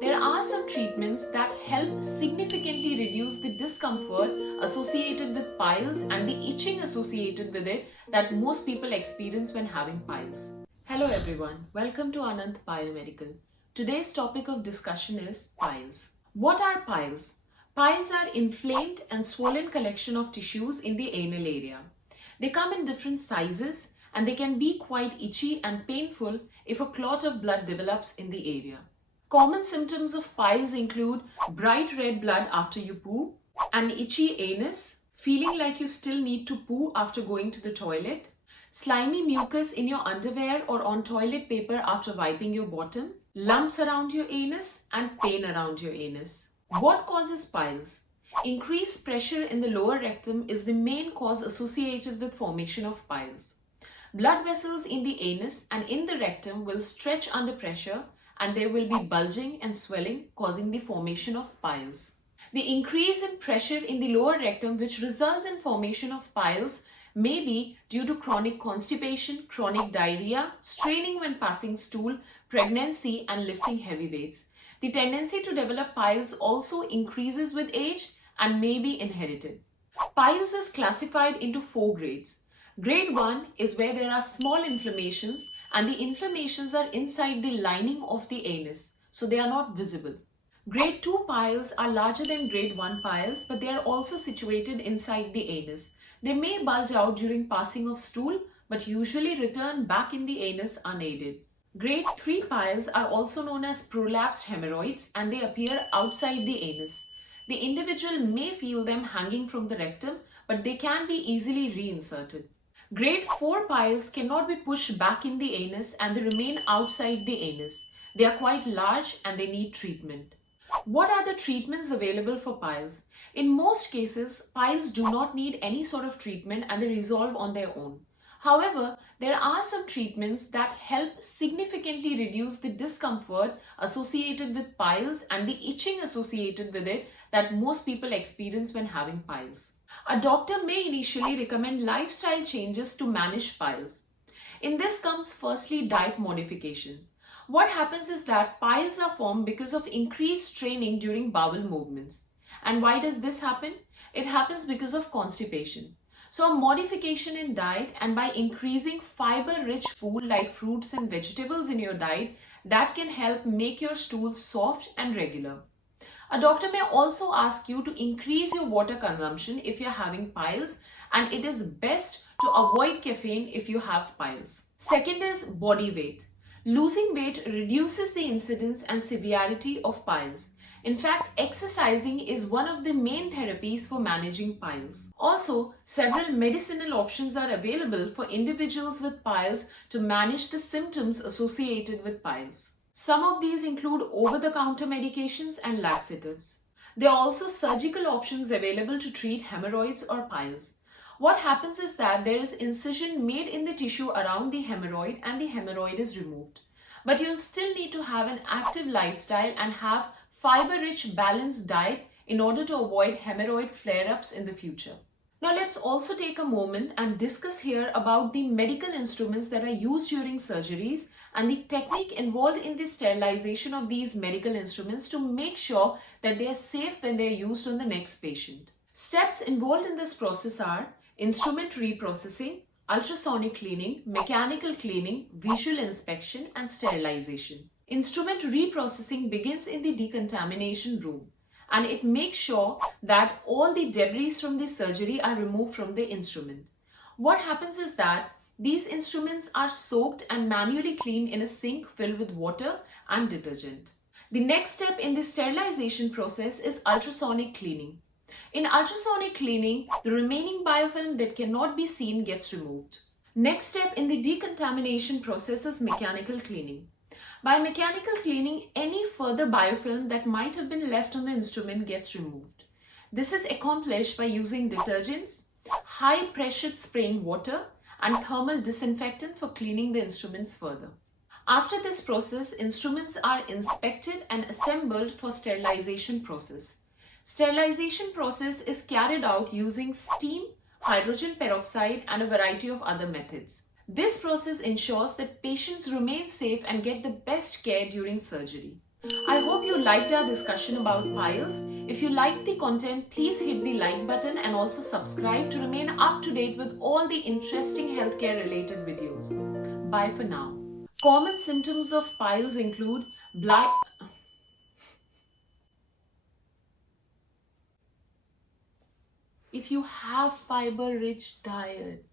There are some treatments that help significantly reduce the discomfort associated with piles and the itching associated with it that most people experience when having piles. Hello everyone, welcome to Anant Biomedical. Today's topic of discussion is piles. What are piles? Piles are inflamed and swollen collection of tissues in the anal area. They come in different sizes and they can be quite itchy and painful if a clot of blood develops in the area. Common symptoms of piles include bright red blood after you poo, an itchy anus, feeling like you still need to poo after going to the toilet, slimy mucus in your underwear or on toilet paper after wiping your bottom, lumps around your anus, and pain around your anus. What causes piles? Increased pressure in the lower rectum is the main cause associated with formation of piles. Blood vessels in the anus and in the rectum will stretch under pressure and there will be bulging and swelling causing the formation of piles. The increase in pressure in the lower rectum which results in formation of piles may be due to chronic constipation, chronic diarrhea, straining when passing stool, pregnancy and lifting heavy weights. The tendency to develop piles also increases with age and may be inherited. Piles is classified into 4 grades. Grade 1 is where there are small inflammations and the inflammations are inside the lining of the anus, so they are not visible. Grade 2 piles are larger than grade 1 piles, but they are also situated inside the anus. They may bulge out during passing of stool, but usually return back in the anus unaided. Grade 3 piles are also known as prolapsed hemorrhoids and they appear outside the anus. The individual may feel them hanging from the rectum, but they can be easily reinserted. Grade 4 piles cannot be pushed back in the anus and they remain outside the anus. They are quite large and they need treatment. What are the treatments available for piles? In most cases, piles do not need any sort of treatment and they resolve on their own. However, there are some treatments that help significantly reduce the discomfort associated with piles and the itching associated with it that most people experience when having piles. A doctor may initially recommend lifestyle changes to manage piles. In this comes firstly diet modification. What happens is that piles are formed because of increased straining during bowel movements. And why does this happen? It happens because of constipation. So a modification in diet and by increasing fiber-rich food like fruits and vegetables in your diet, that can help make your stool soft and regular. A doctor may also ask you to increase your water consumption if you're having piles, and it is best to avoid caffeine if you have piles. Second is body weight. Losing weight reduces the incidence and severity of piles. In fact, exercising is one of the main therapies for managing piles. Also, several medicinal options are available for individuals with piles to manage the symptoms associated with piles. Some of these include over-the-counter medications and laxatives. There are also surgical options available to treat hemorrhoids or piles. What happens is that there is incision made in the tissue around the hemorrhoid and the hemorrhoid is removed. But you'll still need to have an active lifestyle and have fiber-rich balanced diet in order to avoid hemorrhoid flare-ups in the future. Now let's also take a moment and discuss here about the medical instruments that are used during surgeries and the technique involved in the sterilization of these medical instruments to make sure that they are safe when they are used on the next patient. Steps involved in this process are instrument reprocessing, ultrasonic cleaning, mechanical cleaning, visual inspection, and sterilization. Instrument reprocessing begins in the decontamination room and it makes sure that all the debris from the surgery are removed from the instrument. What happens is that these instruments are soaked and manually cleaned in a sink filled with water and detergent. The next step in the sterilization process is ultrasonic cleaning. In ultrasonic cleaning, the remaining biofilm that cannot be seen gets removed. Next step in the decontamination process is mechanical cleaning. By mechanical cleaning, any further biofilm that might have been left on the instrument gets removed. This is accomplished by using detergents, high-pressured spraying water, and thermal disinfectant for cleaning the instruments further. After this process, instruments are inspected and assembled for sterilization process. Sterilization process is carried out using steam, hydrogen peroxide, and a variety of other methods. This process ensures that patients remain safe and get the best care during surgery. I hope you liked our discussion about piles. If you liked the content, please hit the like button and also subscribe to remain up to date with all the interesting healthcare related videos. Bye for now. Common symptoms of piles include black. If you have fiber rich diet,